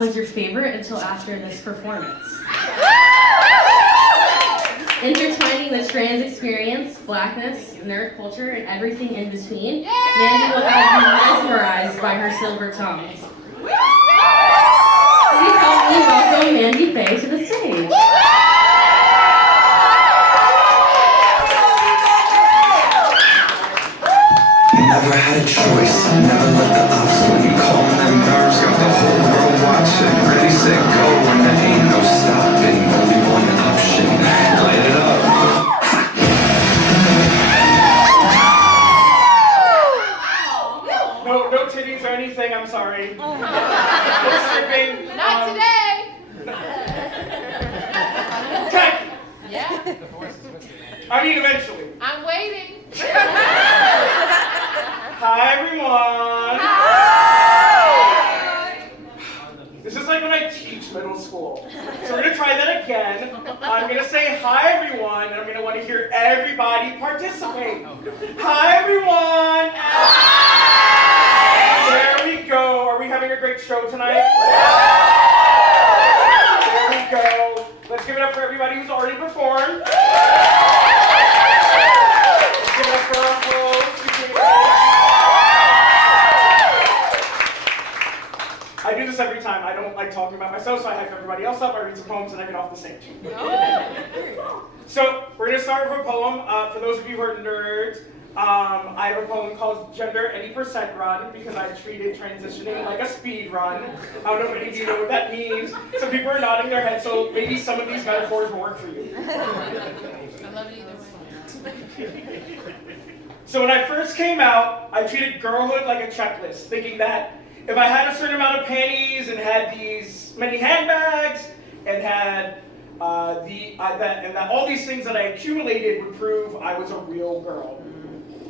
Was your favorite until after this performance? Intertwining the trans experience, blackness, nerd culture, and everything in between, Mandy will have you mesmerized by her silver tongue. Please help me welcome Mandy Faye to the stage. Never had a choice, never let the ups when you calm them nerves, got the whole world watching, ready, set, go, and there ain't no stopping, only one option, light it up. No titties or anything, I'm sorry. No stripping. Not today! Cut! Yeah, I mean, eventually. I'm waiting. Hi, everyone. Hi! This is like when I teach middle school. So we're gonna try that again. I'm gonna say hi, everyone, and I'm gonna want to hear everybody participate. Hi, everyone. There we go. Are we having a great show tonight? There we go. Let's give it up for everybody who's already performed. Let's give it up for our host. I do this every time. I don't like talking about myself, so I hype everybody else up. I read some poems and I get off the stage. So we're going to start with a poem. For those of you who are nerds, I have a poem called Gender Any Percent Run because I treated transitioning like a speed run. I don't know if any of you know what that means. Some people are nodding their heads, so maybe some of these metaphors will work for you. I love it either way. So when I first came out, I treated girlhood like a checklist, thinking that if I had a certain amount of panties and had these many handbags and had that all these things that I accumulated would prove I was a real girl.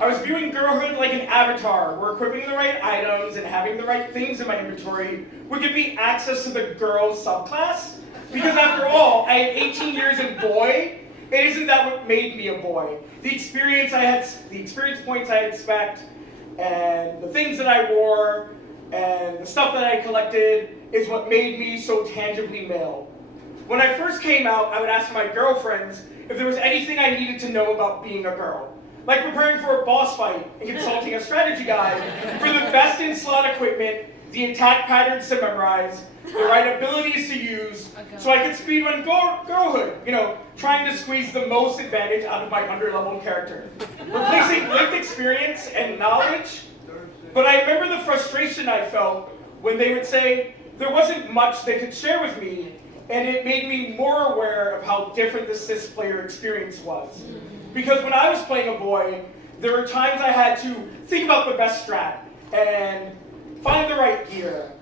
I was viewing girlhood like an avatar, where equipping the right items and having the right things in my inventory would give me access to the girl subclass. Because after all, I had 18 years in boy, and isn't that what made me a boy? The experience points I had spec'd, and the things that I wore, and the stuff that I collected is what made me so tangibly male. When I first came out, I would ask my girlfriends if there was anything I needed to know about being a girl. Like preparing for a boss fight and consulting a strategy guide for the best in slot equipment, the attack patterns to memorize, the right abilities to use, so I could speedrun girlhood, trying to squeeze the most advantage out of my underleveled character. Replacing lived experience and knowledge. But I remember the frustration I felt when they would say there wasn't much they could share with me, and it made me more aware of how different the cis player experience was. Because when I was playing a boy, there were times I had to think about the best strat and find the right gear.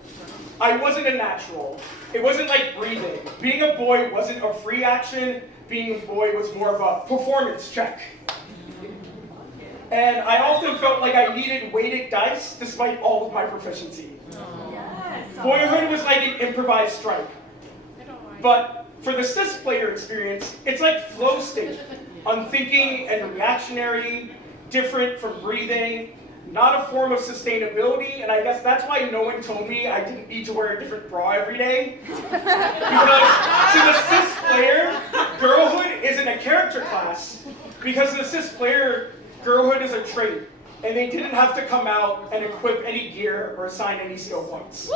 I wasn't a natural. It wasn't like breathing. Being a boy wasn't a free action. Being a boy was more of a performance check. And I often felt like I needed weighted dice despite all of my proficiency. Boyhood was like an improvised strike. But for the cis player experience, it's like flow state. Unthinking and reactionary, different from breathing, not a form of sustainability, and I guess that's why no one told me I didn't need to wear a different bra every day. Because to the cis player, girlhood isn't a character class. Because to the cis player, girlhood is a trait, and they didn't have to come out and equip any gear or assign any skill points.